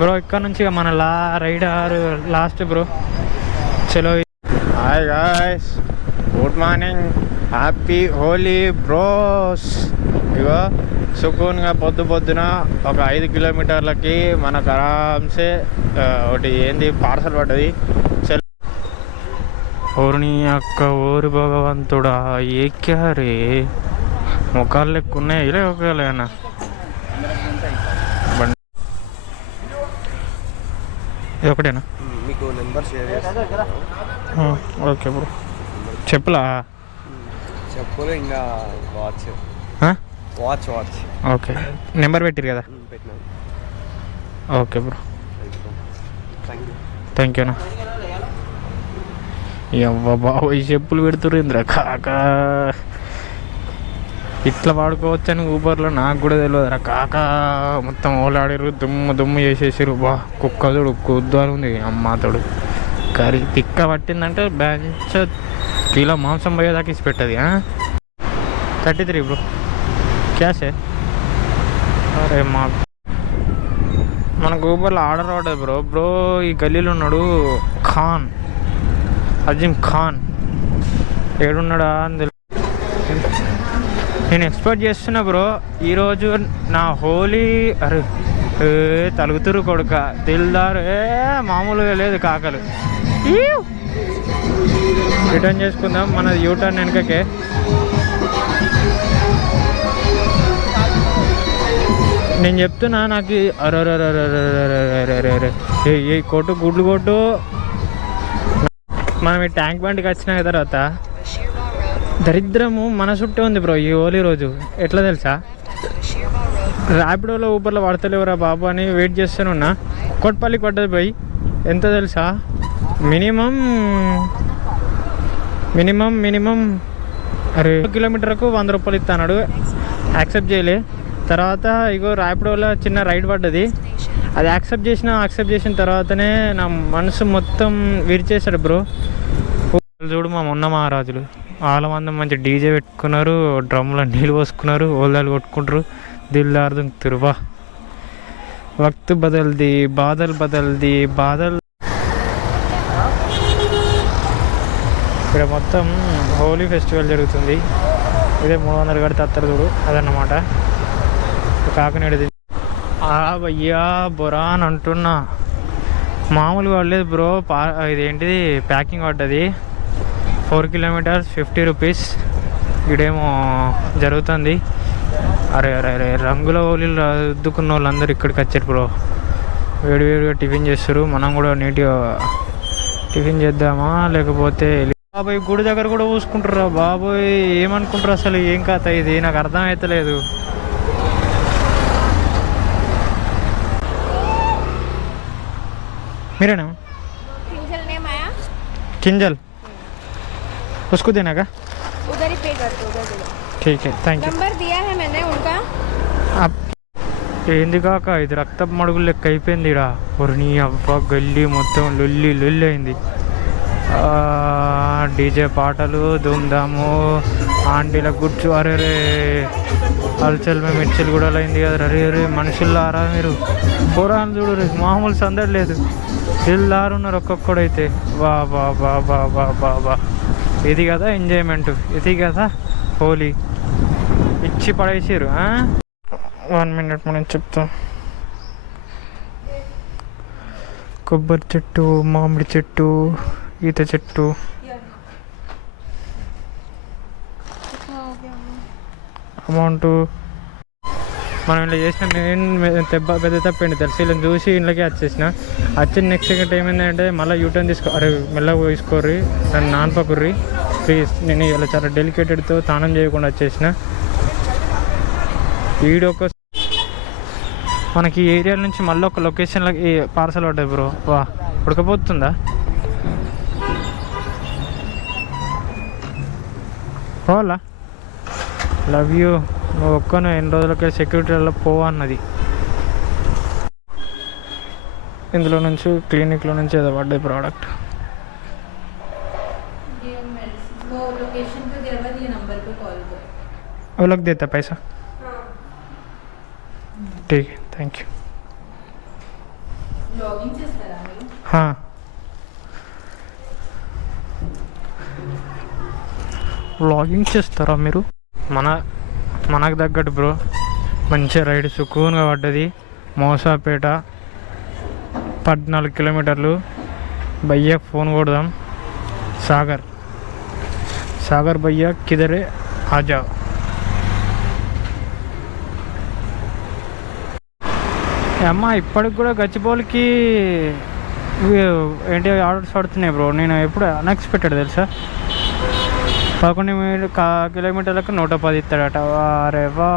Bro ఇక్కడ నుంచి మన రైడర్ లాస్ట్ బ్రో. చలో. Hi guys, good morning, happy Holi bros. ఇగో సుకూన్గా పొద్దున ఒక 5 కిలోమీటర్లకి మనకు ఆరామ్సే ఒకటి ఏంది పార్సల్ పడ్డది. చలో. ఓర్ని అక్క ఓరి భగవంతుడా, ఏక్యారే ముఖాలు లెక్క ఉన్నాయి. ఇలా ఒకలేనా ఇది ఒకటేనా? మీకు నెంబర్ షేర్ చేస్తాను. Okay bro. చెప్పులా? చెప్పులు ఇంకా వాచ్. ఓకే, నెంబర్ పెట్టిరు కదా? పెట్టినాను. ఓకే బ్రో, థ్యాంక్ యూనా. ఎవ్వ బాబు ఈ చెప్పులు పెడుతుర్రు ఇంద్ర కాకా. ఇట్లా వాడుకోవచ్చని ఊబర్లో నాకు కూడా తెలియదు రా కాకా. మొత్తం ఓలాడిరు, దుమ్ము చేసేసారు. బా కుక్కదుడు కుద్దాలు ఉంది అమ్మాతోడు. కర్రీ తిక్క పట్టిందంటే బ్యాంచ్ కిలో మాంసం పోయేదాకా ఇసి పెట్టది. 33 బ్రో, క్యాషే. అరే మనకు ఊబర్లో ఆర్డర్ పడ్డది బ్రో. ఈ గల్లీలో ఉన్నాడు ఖాన్, అజీం ఖాన్. ఏడున్నాడా అని తెలుసు. నేను ఎక్స్పెక్ట్ చేస్తున్నా బ్రో ఈరోజు నా హోలీ. అరే తలుగుతురు కొడుక దిల్దారు. మామూలుగా లేదు కాకలు. రిటర్న్ చేసుకుందాం మనది యూటర్న్ వెనకకే. నేను చెప్తున్నా నాకు అరే కొట్టు గుడ్లు కొట్టు. మనం ఈ ట్యాంక్ బండికి వచ్చిన తర్వాత దరిద్రము మన చుట్టే ఉంది బ్రో ఈ హోలీ రోజు. ఎట్లా తెలుసా, ర్యాపిడోలో ఊబర్లో పడతలేవురా బాబు అని వెయిట్ చేస్తూనే ఉన్నా. కొట్పల్లికి పడ్డది పోయి. ఎంత తెలుసా, మినిమం అరే కిలోమీటర్కు 100 రూపాయలు ఇస్తాడు. యాక్సెప్ట్ చేయలే. తర్వాత ఇగో ర్యాపిడోలో చిన్న రైడ్ పడ్డది. అది యాక్సెప్ట్ చేసిన తర్వాతనే నా మనసు మొత్తం విరిచేశాడు బ్రో. చూడు మా మొన్న మహారాజులు వాళ్ళ మంది మంచి డీజే పెట్టుకున్నారు, డ్రమ్లో నీళ్ళు పోసుకున్నారు, ఓల్దాలు కొట్టుకుంటారు, దిల్దార్ దుంకుతారు. వా వక్త్ బదల్ది, బాదల్. ఇక్కడ మొత్తం హోలీ ఫెస్టివల్ జరుగుతుంది. ఇదే 300 కడితే అత్తరు చూడు, అదన్నమాట. కాకినాడది. భయ్యా బొరా అని అంటున్నా, మామూలుగా పడలేదు బ్రో. ఇదేంటిది ప్యాకింగ్ పడ్డది. 4 కిలోమీటర్స్ 50 రూపీస్. ఇడేమో జరుగుతుంది. అరే రంగుల హోలీలు అద్దుకున్న వాళ్ళందరూ ఇక్కడికి వచ్చారు బ్రో. వేడివేడిగా టిఫిన్ చేస్తారు. మనం కూడా నీట్గా టిఫిన్ చేద్దామా, లేకపోతే బాబోయ్ గుడి దగ్గర కూడా చూసుకుంటారా బాబోయ్. ఏమనుకుంటారు అసలు, ఏం కథ ఇది నాకు అర్థం అవుతలేదు. మీరేనా किंजल? उसको देना का? उधर ही पे कर दो, उधर दे दो. ठीक है, थैंक यू. नंबर दिया है मैंने उनका. ఏంది కాక ఇది రక్తపు మడుగులు లెక్క అయిపోయింది ఇడా. ఒరిని అవ్వ గల్లీ మొత్తం లొల్లి అయింది. డీజే పాటలు ధూమ్ధాము, ఆంటీల గుడ్చు. అరే హల్చల్ మేము మిర్చిలు కూడా అయింది కదా. అరే మనుషుల్లారా మీరు, పోరాలు చూడు మామూలు సందడి లేదు. దిల్దారు ఉన్నారు ఒక్కొక్కడైతే. వా ఇది కదా ఎంజాయ్మెంట్, ఇది కదా హోలీ. ఇచ్చి పడేసారు. 1 మినిట్ మనం చెప్తాం. కొబ్బరి చెట్టు, మామిడి చెట్టు, ఈత చెట్టు. అమౌంట్ మనం ఇలా చేసిన పెద్ద తప్పండి తెలుసు. ఇలా చూసి ఇంట్లోకి వచ్చిన నెక్స్ట్ సెకండ్ ఏమైందంటే మళ్ళీ యూటర్న్ అరే మెల్లగా తీసుకోర్రి, నన్ను నానపకుర్రి ప్లీజ్. నేను ఇలా చాలా డెలికేటెడ్తో స్నానం చేయకుండా వచ్చేసిన. వీడియో మనకి ఈ ఏరియా నుంచి మళ్ళీ ఒక లొకేషన్లోకి పార్సల్ పడ్డాయి బ్రో. వా ఉడకపోతుందా? పోవాలా? Love you. నువ్వు ఒక్కను ఎన్ని రోజులకి సెక్యూరిటీలో పోవన్నది. ఇందులో నుంచి క్లినిక్లో నుంచి ఏదో పడ్డాయి ప్రోడక్ట్. वो लोग देता पैसा. ठीक है, थैंक यू. వ్లాగింగ్ చేస్తారా మీరు? మనకు తగ్గట్టు బ్రో, మంచిగా రైడ్ సుకూన్గా పడ్డది. మోసాపేట 14 కిలోమీటర్లు. భయ్యా ఫోన్ కొడదాం. సాగర్ భయ్యా కిదరే ఆజా. అమ్మ ఇప్పటికి కూడా గచ్చిబౌలికి ఏంటి ఆర్డర్స్ పడుతున్నాయి బ్రో. నేను ఎప్పుడు అన్ఎక్స్పెక్టెడ్ తెలుసా. 11 కిలోమీటర్లకు 110 ఇస్తాడట. అరే వా,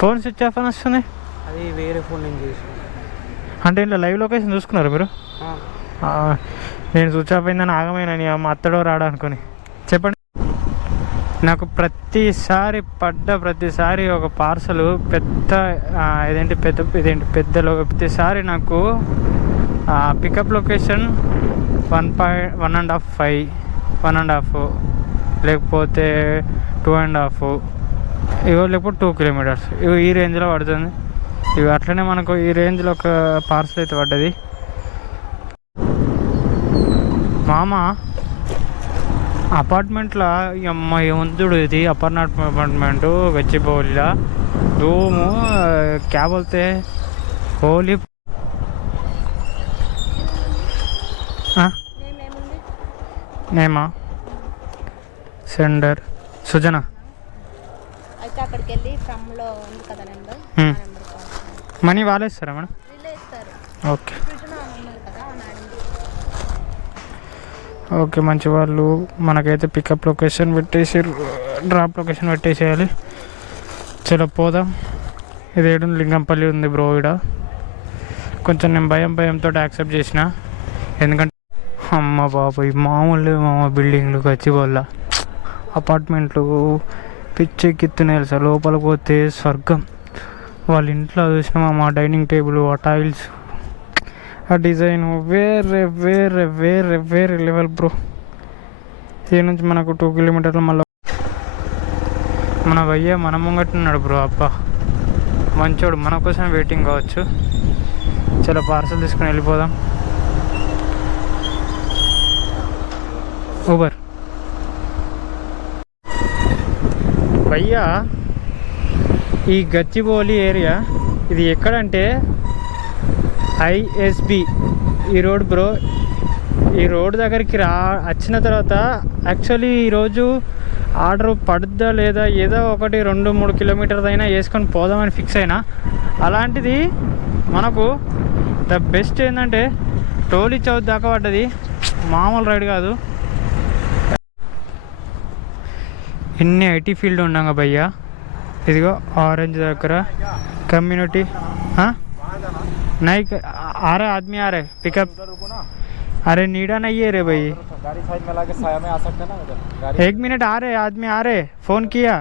ఫోన్ స్విచ్ ఆఫ్ అని వస్తుంది. అది వేరే ఫోన్ నేను చేసాను. అంటే ఇంట్లో లైవ్ లొకేషన్ చూసుకున్నారు మీరు? నేను స్విచ్ ఆఫ్ అయిందని ఆగమైన మా అత్తడో రాడా అనుకుని. చెప్పండి. నాకు ప్రతిసారి ఒక పార్సల్ పెద్దలో ప్రతిసారి నాకు పికప్ లొకేషన్ 1.5 లేకపోతే 2.5 లేకపోతే 2 కిలోమీటర్స్ ఈ రేంజ్లో పడుతుంది. ఇవి అట్లనే మనకు ఈ రేంజ్లో ఒక పార్సల్ అయితే పడ్డది. మామ అపార్ట్మెంట్లో అమ్మ ఏముందుడు ఇది అపార్ట్మెంటు గచ్చిబౌలిలో రూము క్యాబ్ వెళ్తే హోలీ నేమా సెండర్ సుజన. అయితే అక్కడికి వెళ్ళి ఫ్రమ్లో ఉంది కదా నెంబర్, మనీ వాళ్ళే ఇస్తారా మేడం? ఓకే ఓకే, మంచి వాళ్ళు. మనకైతే పికప్ లొకేషన్ పెట్టేసి డ్రాప్ లొకేషన్ పెట్టేసేయాలి. చలో పోదాం. ఇది ఏడు లింగంపల్లి ఉంది బ్రో. ఇక్కడ కొంచెం నేను భయంతో యాక్సెప్ట్ చేసిన, ఎందుకంటే అమ్మ బాబాయ్ మామూలు బిల్డింగ్లు గచ్చిబౌలి అపార్ట్మెంట్లు పిచ్చెక్కిస్తున్నాయి తెలుసా. లోపలికి పోతే స్వర్గం. వాళ్ళ ఇంట్లో చూసినా మా డైనింగ్ టేబుల్, ఆ టైల్స్, ఆ డిజైన్ వేరే లెవెల్ బ్రో. ఈ నుంచి మనకు 2 కిలోమీటర్లు మళ్ళీ మన భయ్య మన ముంగట్టున్నాడు బ్రో. అబ్బా మంచోడు, మన కోసం వెయిటింగ్ కావచ్చు. చాలా పార్సల్ తీసుకుని వెళ్ళిపోదాం. ఊబర్ భయ్యా, ఈ గచ్చిబౌలి ఏరియా ఇది ఎక్కడంటే ISB ఈ రోడ్ బ్రో. ఈ రోడ్ దగ్గరికి వచ్చిన తర్వాత యాక్చువల్లీ ఈరోజు ఆర్డర్ పడుద్దా లేదా, ఏదో ఒకటి 2-3 కిలోమీటర్స్ అయినా వేసుకొని పోదామని ఫిక్స్ అయినా. అలాంటిది మనకు ద బెస్ట్ ఏంటంటే టోలీ చౌక్ దాకా పడ్డది. మామూలు రైడ్ కాదు. ఇన్ని IT ఫీల్డ్ ఉన్నాగా భయ్యా. ఇదిగో ఆరెంజ్ దగ్గర कम्युनिटी। हाँ नहीं आ रहा आदमी आ रहे पिकअप। अरे नीडा नहीं है रे भाई, गाड़ी साइड में लगा के साया में आ सकते ना उधर। 1 मिनट आ रहे आदमी आ रहे, फोन किया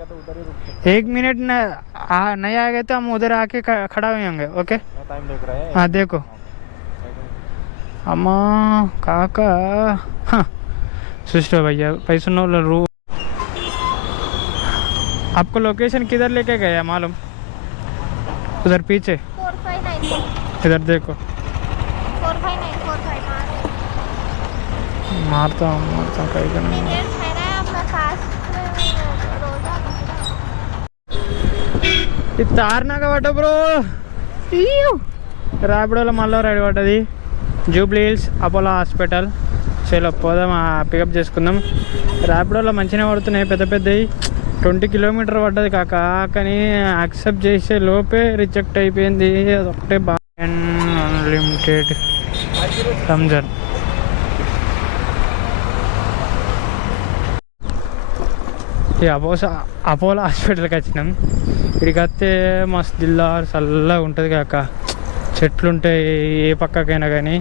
तो उधर ही रुकते। 1 मिनट नहीं आएगा तो हम उधर आके खड़ा हुए होंगे। ओके टाइम देख रहे हैं। हाँ देखो अम्मा काका हाँ सिस्टर भैया पैसा नो रू। आपको लोकेशन किधर लेके गया मालूम? उधर पीछे 459 इधर देखो 45945 मारता हूँ कहीं का नहीं। मिनट है ना अपना फास्ट रोजा तारना का पट्टा ब्रो రాపిడోలో మళ్ళీ రైడ్ పడ్డది జూబ్లీ హిల్స్ అపోలో హాస్పిటల్. చలో పోదాం పికప్ చేసుకుందాం. ర్యాపిడోలో మంచిగా పడుతున్నాయి పెద్ద పెద్దవి. 20 కిలోమీటర్ పడ్డది కాక, కానీ యాక్సెప్ట్ చేసే లోపే రిజెక్ట్ అయిపోయింది. అదొకటే బాగా అన్లిమిటెడ్ రంజాన్. ఈ అపోలో హాస్పిటల్కి వచ్చినాం. ఇక్కడికి వస్తే మస్తు దిల్లార్ చల్లగా ఉంటుంది కాక, చెట్లు ఉంటాయి ఏ పక్కకైనా కానీ,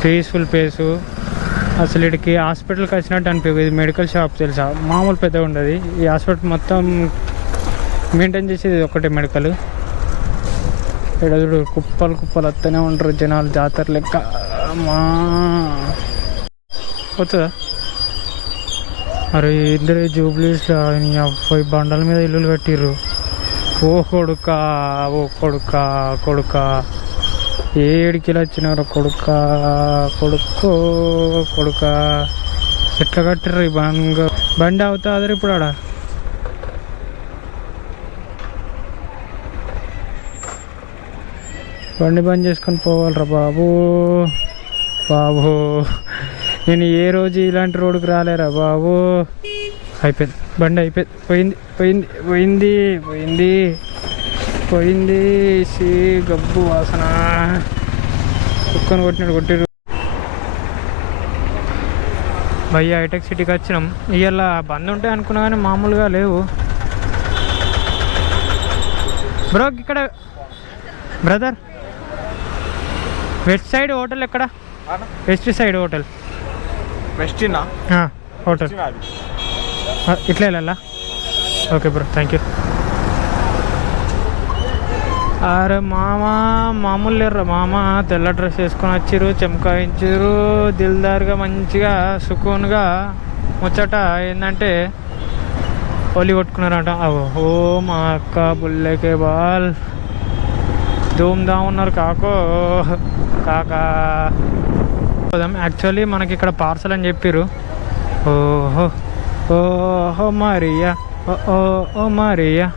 పీస్ఫుల్ ప్లేసు. అసలు ఇక్కడికి హాస్పిటల్కి వచ్చినట్టు అనిపించదు. ఇది మెడికల్ షాప్ తెలుసా, మామూలు పెద్దగా ఉండదు. ఈ హాస్పిటల్ మొత్తం మెయింటైన్ చేసేది ఒకటే మెడికల్. ఇక్కడ చూడు కుప్పలు కుప్పలు వస్తూనే ఉంటారు జనాలు, జాతర లెక్క. మా వస్తుందా? అరే ఇద్దరే జూబ్లీస్లో పోయి బండల మీద ఇల్లులు కట్టిర్రు. ఓ కొడుక కొడుక ఏడికి వచ్చినారు కొడుక కొడుకు కొడుక. ఎట్లా కట్టిర్రు ఈ బండి అవుతుంది ఇప్పుడు ఆడ. బండి బంద్ చేసుకొని పోవాలరా బాబు. బాబు నేను ఏ రోజు ఇలాంటి రోడ్డుకు రాలేరా బాబు. అయిపోయింది బండి, అయిపోయింది, పోయింది పోయింది పోయింది పోయింది పోయింది. సి గబ్బు వాసన. కుక్కను కొట్టినాడు కొట్టిరు. భయ్య హైటెక్ సిటీకి వచ్చినాం. ఇవాళ బంద్ ఉంటాయి అనుకున్నా కానీ మామూలుగా లేవు బ్రో. ఇక్కడ బ్రదర్ వెస్ట్ సైడ్ హోటల్ ఎక్కడ? West side hotel. వెస్టినా హోటల్ ఇట్లా వెళ్ళాలా? Okay bro, thank you. అరే మామూలు లేర్రా మామ. తెల్ల డ్రెస్ వేసుకొని వచ్చిర్రు, చెమకాయించారు, దిల్దార్గా మంచిగా సుకూన్గా ముచ్చట. ఏంటంటే హోలీ కొట్టుకున్నారంట. ఓ మా అక్క బుల్లెకే బాల్ ధూమ్ధామ్ ఉన్నారు కాకా. యాక్చువల్లీ మనకి ఇక్కడ పార్సల్ అని చెప్పారు. ఓహో ఓహో మరియా, ఓ ఓ మరియా.